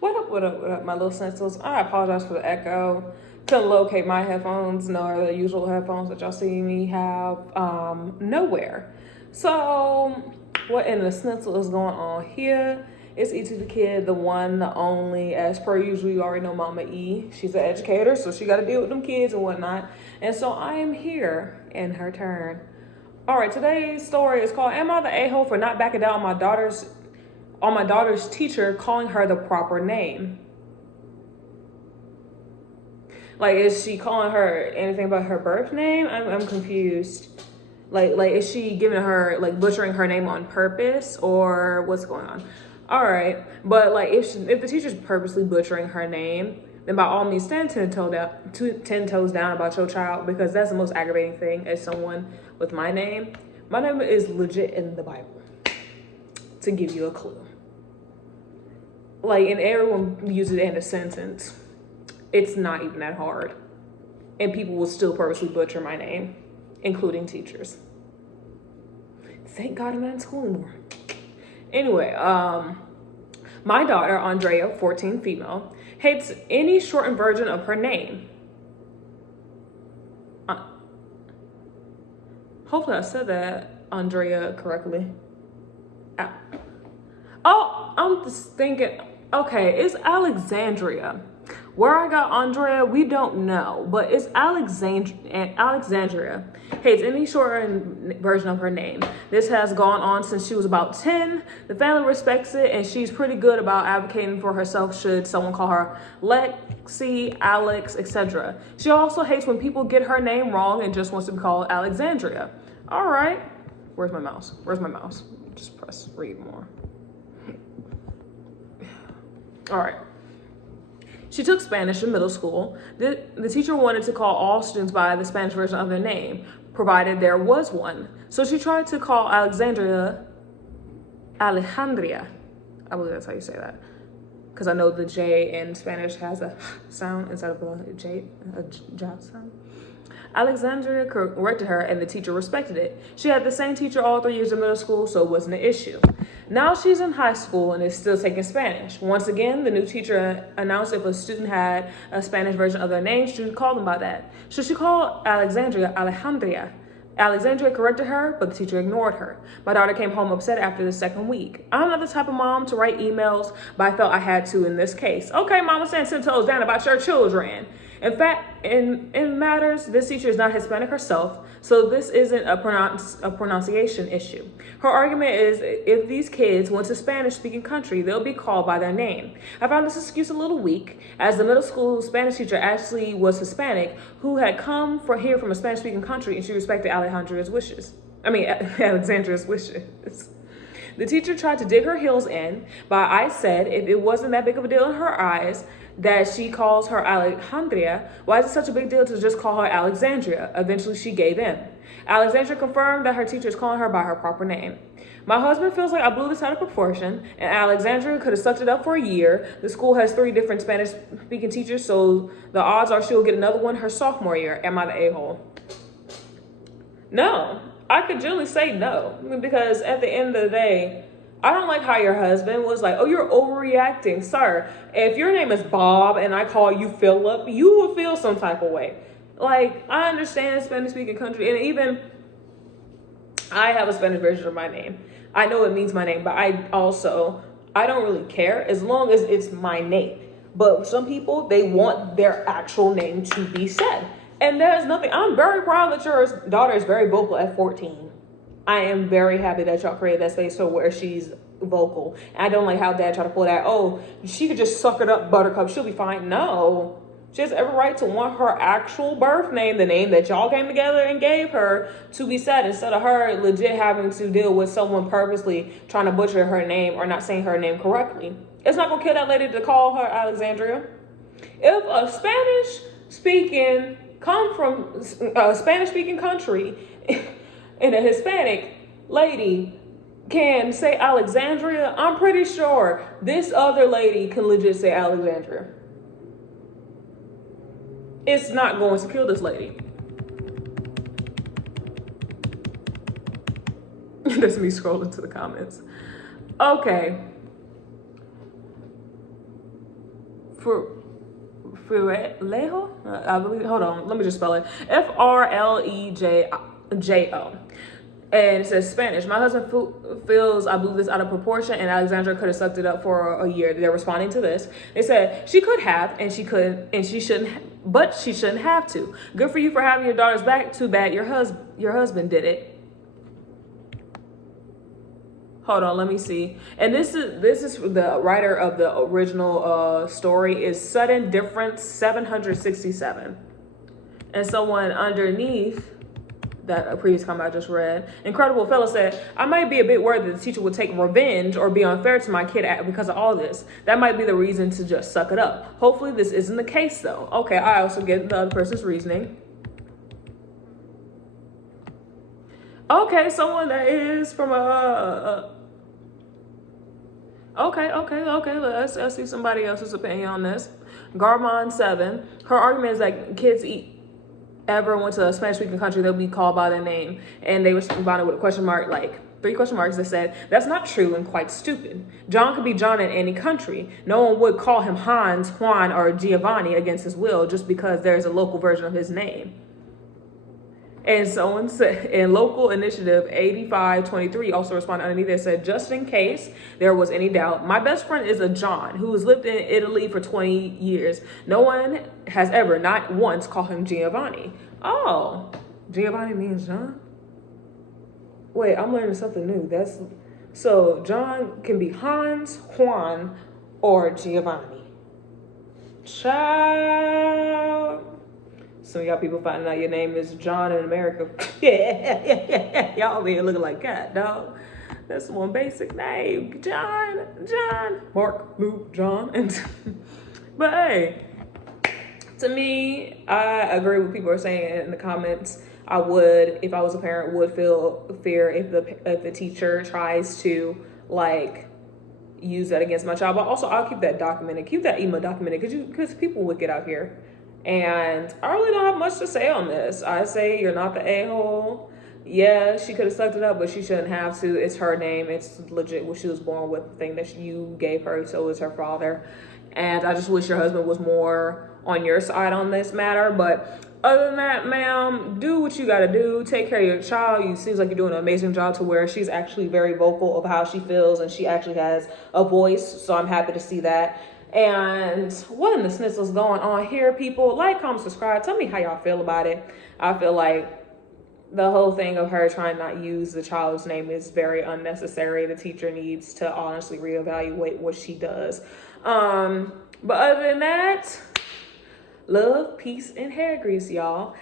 What up, my little senses? I apologize for the echo. Couldn't locate my headphones nor the usual headphones that y'all see me have nowhere. So, what in the snizzle is going on here? It's E to the kid, the one, the only. As per usual, you already know Mama E. She's an educator, so she got to deal with them kids and whatnot. And so I am here in her turn. All right, today's story is called "Am I the A-hole for not backing down on my daughter's teacher calling her the proper name?" Like, is she calling her anything about her birth name? I'm confused. Like is she giving her, like, butchering her name on purpose, or what's going on? All right, but like if the teacher's purposely butchering her name, then by all means stand 10 toes down about your child, because that's the most aggravating thing as someone with my name. My name is legit in the Bible, to give you a clue. Like, and everyone uses it in a sentence. It's not even that hard. And people will still purposely butcher my name, including teachers. Thank God I'm not in school anymore. Anyway, my daughter, Andrea, 14, female, hates any shortened version of her name. Hopefully I said that, Andrea, correctly. Oh, I'm just thinking, okay, it's Alexandria. Where I got Andrea, we don't know, but it's Alexandria. Hates any shortened version of her name. This has gone on since she was about 10. The family respects it, and she's pretty good about advocating for herself should someone call her Lexi, Alex, etc. She also hates when people get her name wrong and just wants to be called Alexandria. All right. Where's my mouse? Just press read more. All right. She took Spanish in middle school. The teacher wanted to call all students by the Spanish version of their name, provided there was one. So she tried to call Alexandria, Alejandria. I believe that's how you say that. Because I know the J in Spanish has a sound instead of a J sound. Alexandria corrected her, and the teacher respected it. She had the same teacher all 3 years of middle school, so it wasn't an issue. Now she's in high school and is still taking Spanish. Once again, the new teacher announced if a student had a Spanish version of their name, she should call them by that. So she called Alexandria Alejandria. Alexandria corrected her, but the teacher ignored her. My daughter came home upset after the second week. I'm not the type of mom to write emails, but I felt I had to in this case. Okay, Mama, stand 10 toes down about your children. In fact, in matters, this teacher is not Hispanic herself, so this isn't a pronunciation issue. Her argument is if these kids went to Spanish-speaking country, they'll be called by their name. I found this excuse a little weak, as the middle school Spanish teacher actually was Hispanic, who had come here from a Spanish-speaking country, and she respected Alexandria's wishes. The teacher tried to dig her heels in, but I said if it wasn't that big of a deal in her eyes that she calls her Alejandria, why is it such a big deal to just call her Alexandria? Eventually, she gave in. Alexandria confirmed that her teacher is calling her by her proper name. My husband feels like I blew this out of proportion, and Alexandria could have sucked it up for a year. The school has 3 different Spanish-speaking teachers, so the odds are she'll get another one her sophomore year. Am I the a-hole? No. I could generally say no, because at the end of the day, I don't like how your husband was like, oh, you're overreacting. Sir, if your name is Bob and I call you Philip, you will feel some type of way. Like, I understand Spanish-speaking country, and even I have a Spanish version of my name. I know it means my name, but I don't really care as long as it's my name. But some people, they want their actual name to be said. And there's nothing, I'm very proud that your daughter is very vocal at 14. I am very happy that y'all created that space for where she's vocal. And I don't like how dad tried to pull that, oh, she could just suck it up, buttercup, she'll be fine. No, she has every right to want her actual birth name, the name that y'all came together and gave her, to be said, instead of her legit having to deal with someone purposely trying to butcher her name or not saying her name correctly. It's not gonna kill that lady to call her Alexandria. If a Spanish-speaking come from a Spanish-speaking country and a Hispanic lady can say Alexandria, I'm pretty sure this other lady can legit say Alexandria. It's not going to kill this lady. That's me scrolling to the comments. Okay. for Frelejo, I believe. Hold on, let me just spell it. Frlejo. And it says Spanish. My husband feels I blew this out of proportion, and Alexandra could have sucked it up for a year. They're responding to this. They said she could have, and she could, and she shouldn't, but she shouldn't have to. Good for you for having your daughters back. Too bad your husband did it. Hold on, let me see. And this is the writer of the original story is Sudden Difference 767. And someone underneath that previous comment I just read, Incredible Fellow said, I might be a bit worried that the teacher would take revenge or be unfair to my kid because of all this. That might be the reason to just suck it up. Hopefully this isn't the case though. Okay, I also get the other person's reasoning. Okay, someone that is from Okay, let's see somebody else's opinion on this. Garmon7, her argument is that kids ever went to a Spanish-speaking country, they'll be called by their name. And they responded with a question mark, like 3 question marks that said, that's not true and quite stupid. John could be John in any country. No one would call him Hans, Juan, or Giovanni against his will just because there's a local version of his name. And someone said, in Local Initiative 8523 also responded underneath there, said, just in case there was any doubt, my best friend is a John who has lived in Italy for 20 years. No one has ever, not once, called him Giovanni. Oh, Giovanni means John? Wait, I'm learning something new. So John can be Hans, Juan, or Giovanni. Child. Some of y'all people finding out your name is John in America. Yeah. Y'all over here looking like God, dog. That's one basic name. John, Mark, Luke, John. But hey, to me, I agree with people are saying in the comments. I would, if I was a parent, would feel fear if the teacher tries to like use that against my child. But also, I'll keep that documented. Keep that email documented because people wicked out here. And I really don't have much to say on this. I say you're not the a-hole. Yeah, she could have sucked it up, but she shouldn't have to. It's her name. It's legit what she was born with, the thing that you gave her, so is her father. And I just wish your husband was more on your side on this matter. But other than that, ma'am, do what you got to do. Take care of your child. You seems like you're doing an amazing job to where she's actually very vocal of how she feels, and she actually has a voice. So I'm happy to see that. And what in the snizzle's going on here, people? Like, comment, subscribe. Tell me how y'all feel about it. I feel like the whole thing of her trying not use the child's name is very unnecessary. The teacher needs to honestly reevaluate what she does. But other than that, love, peace, and hair grease, y'all.